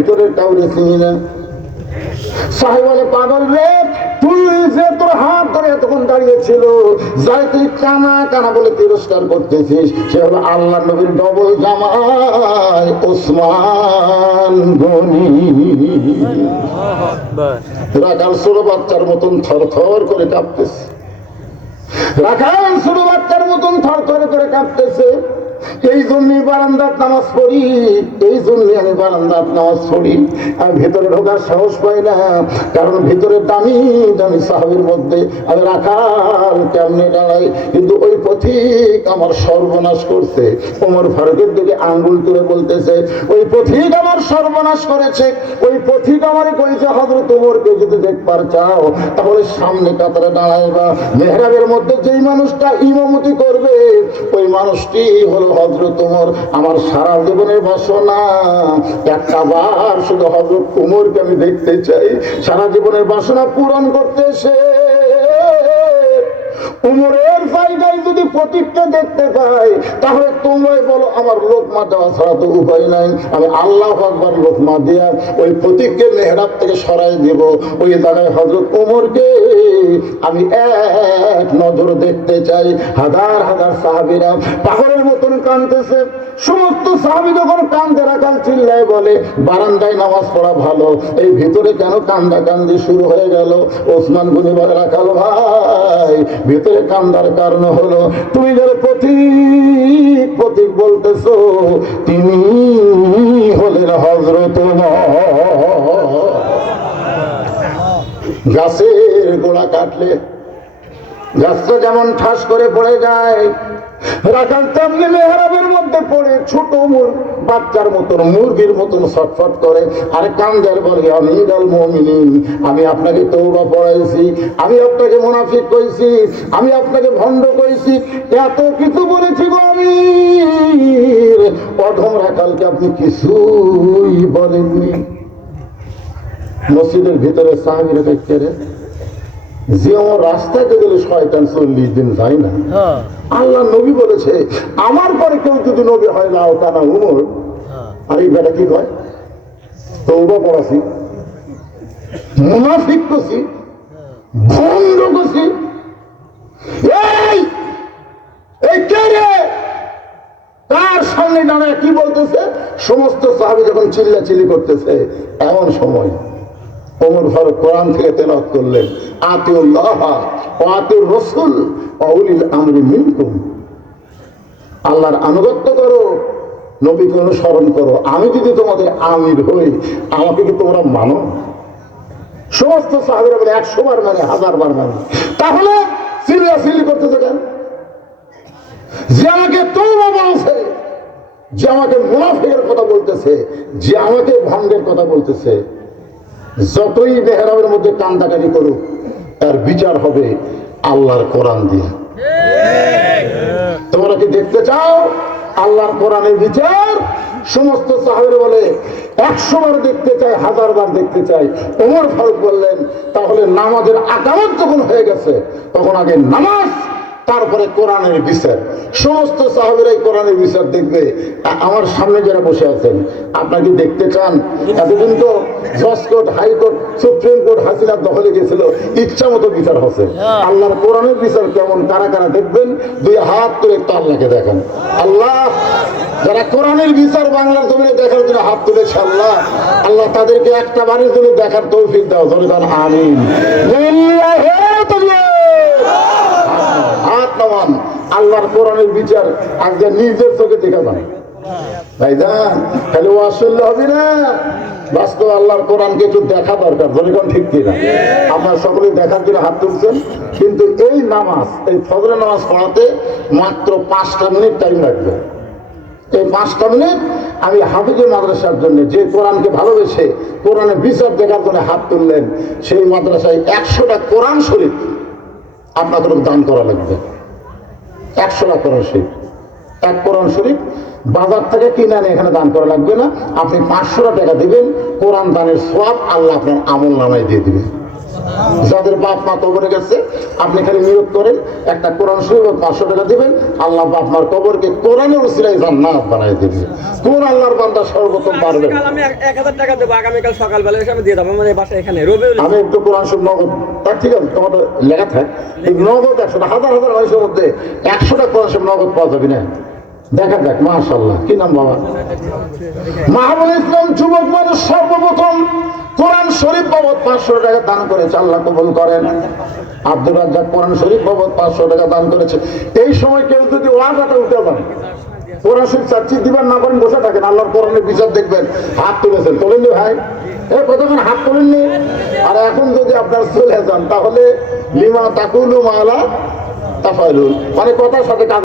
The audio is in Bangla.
ভিতরে কাউরে চিনি না। সাহেব বলে, পাগল রে, তুই যে তোর হাত ধরে এতক্ষণ দাঁড়িয়েছিল, যাই তুই কানা কানা বলে তিরস্কার করতেছিস, সে হলো আল্লাহ নবীর ডবল জামাই ওসমান গনি। রাখাল ছোট বাচ্চার মতন থর থর করে কাঁপতেছে, রাখাল ছোট বাচ্চার মতন থর থর করে কাঁপতেছে। এই জন্যই বারান্দার নামাজ পড়ি, এই জন্যই আমি বারান্দার নামাজ পড়ি। আমি ভেতরে ঢোকার সাহস পাই না, কারণ ভেতরে দামি দামি সাহাবের মধ্যে আমি রাখাল কেমনে দাঁড়াই। কিন্তু ওই পথিক আমার সর্বনাশ করছে। ওমর ফারুকের দিকে আঙ্গুল তুলে বলতেছে, ওই পথিক আমার সর্বনাশ করেছে। ওই পথিক আমারে কইছে, হযরত ওমরকে যদি দেখবার চাও তাহলে সামনে কাতারে দাঁড়াইবা। মেহরাবের মধ্যে যেই মানুষটা ইমামতি করবে ওই মানুষটি হলো হযরত ওমর। আমার সারা জীবনের বাসনা একটা বার শুধু হযরত ওমরকে আমি দেখতে চাই। সারা জীবনের বাসনা পূরণ করতে এসে উমরের জায়গায় যদি প্রতীকটা দেখতে পাই, তাহলে তোমরাই বলো আমার লোকমা দেওয়া ছাড়া তো উপায় নাই। আমি আল্লাহু আকবার লোকমা দিয়া ওই প্রতীককে মেহরাব থেকে সরাই দেব। ওই জায়গায় হযরত ওমরকে আমি এক নজর দেখতে চাই। হাজার হাজার সাহাবীরা পাগলের মতন কাঁদতেছে। সমস্ত সাহাবী যখন কান্দে, রাখাল চিল্লায় বলে, বারান্দায় নামাজ পড়া ভালো, এই ভিতরে কেন কান্দা কান্দি শুরু হয়ে গেল? ওসমান গনি বলে, রাখাল ভাই, ভিতরে কান্দার কারণ হলো তুমি যারা প্রতীক প্রতীক বলতেছো, তিনি হলেন হযরত ওমর। গাছের গোড়া কাটলে গাছটা যেমন ঠাস করে পড়ে যায়, রাখাল তেমনি মেহরাবের মধ্যে পড়ে ছোট বাচ্চার মতন, মুরগির মতন ছটফট করে আর কান্দের বলে, আমিরুল মুমিনিন, আমি আপনাকে তওবা পড়াইছি, আমি আপনাকে মুনাফিক কইছি, আমি আপনাকে ভণ্ড কইছি, এত কিছু বলেছি গো আমির, অধম রাখালকে আপনি কিছুই বলেননি। মসজিদের ভিতরে সাহাবীরা দেখতে রে যে আমার রাস্তাতে গেলে শয়তান 40 দিন যায় না। আল্লাহ নবী বলেছে, আমার পরে কেউ যদি নবী হয় না কানা উমর। আর এই বেটা কি কয়, তওবা পড়াছি, মুনাফিক করছি, ভণ্ড করছি, এই কে রে? তার সামনে দাঁড়ায় কি বলতেছে? সমস্ত সাহাবী যখন চিল্লাচিল্লি করতেছে, এমন সময় ওমর ফারুক কোরআন থেকে তেলাওয়াত করলেন, আতিউল্লাহ ওয়া আতিউর রাসূল ওয়া উলিল আমরি মিনকুম। আল্লাহর আনুগত্য করো, নবীকে অনুসরণ করো। আমি যদি তোমাদের আমির হই, আমাকে কি তোমরা মানো? সমস্ত সাহাবীরা বলে 100 বার মানে, 1000 বার মানে। তাহলে চিল্লাচিল্লি করতেছে কেন? যে আমাকে তওবা বলছে, যে আমাকে মুনাফিকের কথা বলতেছে, যে আমাকে ভণ্ডের কথা বলতেছে, যতই মেহরাবের মধ্যে কান্দাকানি করুক, তার বিচার হবে আল্লাহর কোরআন দিয়ে। তোমরা কি দেখতে চাও আল্লাহর কোরআনের বিচার? সমস্ত সাহাবীরা বলে 100 বার দেখতে চাই, 1000 বার দেখতে চাই। ওমর ফারুক বললেন, তাহলে নামাজের আকামত যখন হয়ে গেছে, তখন আগে নামাজ, তারপরে কোরআনের বিচার। সমস্ত সাহাবীরাই কোরআনের বিচার দেখবে। আমার সামনে যারা বসে আছেন, আপনাকে দেখতে চান? এতদিন তো জজ কোর্ট, হাইকোর্ট, সুপ্রিম কোর্ট হাসিনার দখলে গেছিল, ইচ্ছা মতো বিচার হচ্ছে। আল্লাহর কোরআনের বিচার কেমন, কারা কারা দেখবেন? 2 হাত তুলে একটু আল্লাহকে দেখান। আল্লাহ, যারা কোরআনের বিচার বাংলার জমিনে দেখার জন্য হাত তুলেছে, আল্লাহ আল্লাহ তাদেরকে একটা বারের জন্য দেখার তৌফিক দাও। জোরে বলেন আমিন। আল্লাহর কোরআনের বিচার আজকে নিজের চোখে দেখা যায়। ভাইজান, খালি ওয়াজ শুনলে হবে না, বাস্তব আল্লাহর কোরআনকে একটু দেখা দরকার। জনগণ ঠিক কিনা? আপনার সকলে দেখার জন্য হাত তুলছেন, কিন্তু এই নামাজ, এই ফজরের নামাজ পড়াতে মাত্র 5টা মিনিট টাইম লাগবে। এই 5টা মিনিট আমি হাফিজের মাদ্রাসার জন্য, যে কোরআনকে ভালোবেসে কোরআনের বিচার দেখার জন্য হাত তুললেন, সেই মাদ্রাসায় 100টা কোরআন শরীফ আপনাদের দান করা লাগবে। 100টা কোরআন শরীফ, এক কোরআন শরীফ বাজার থেকে কিনে আনে এখানে দান করা লাগবে না। আপনি 500 টাকা দিবেন, কোরআন দানের সওয়াব আল্লাহ আপনার আমল নামায় দিয়ে দিবেন। যাদের বাপ মা কবরে গেছে আপনি খালি নিয়োগ করেন একটা কোরআন শরীফ 500 টাকা দিবেন, আল্লাহ বাপ মার কবরকে কোরআনের উসিলায় জান্নাত বানায় দিবে। কোন আল্লাহর বান্দা সর্বপ্রথম পারবেন? আমি 1000 টাকা দেবো, আগামীকাল সকালবেলা এসে আমি দিয়ে দেবো। আমাদের বাসা এখানে রবিউল। আমি একটু কোরআন শরীফ নগদ, ঠিক আছে তোমার লেখা থাক নগদ 100টা, হাজার হাজার মানুষের মধ্যে 100টা কোরআন শরীফ নগদ পাওয়া যাবে না? দেখা যাক। মাশাআল্লাহ। কি নাম বাবা? মাহবুব ইসলাম যুবক মানুষ সর্বপ্রথম কোরআন শরীফ বাবদ 500 টাকা দান করেছে, আল্লাহ কবুল করেন। আব্দুর রাজ্জাক কোরআন শরীফ বাবদ 500 টাকা দান করেছে। এই সময় কেউ যদি ওয়াজাটা উঠে যান, কোরআন শরীফ চাচ্ছি দিবেন না করেন, বসে থাকেন, আল্লাহর কোরআনের বিচার দেখবেন। হাত তুলেছেন, তোলেননি ভাই? প্রথমে হাত তোলেননি। আর এখন যদি আপনার চলে যান তাহলে লিমা তাকুলু মালা তাফাইলুন, মানে কথার সাথে কাজ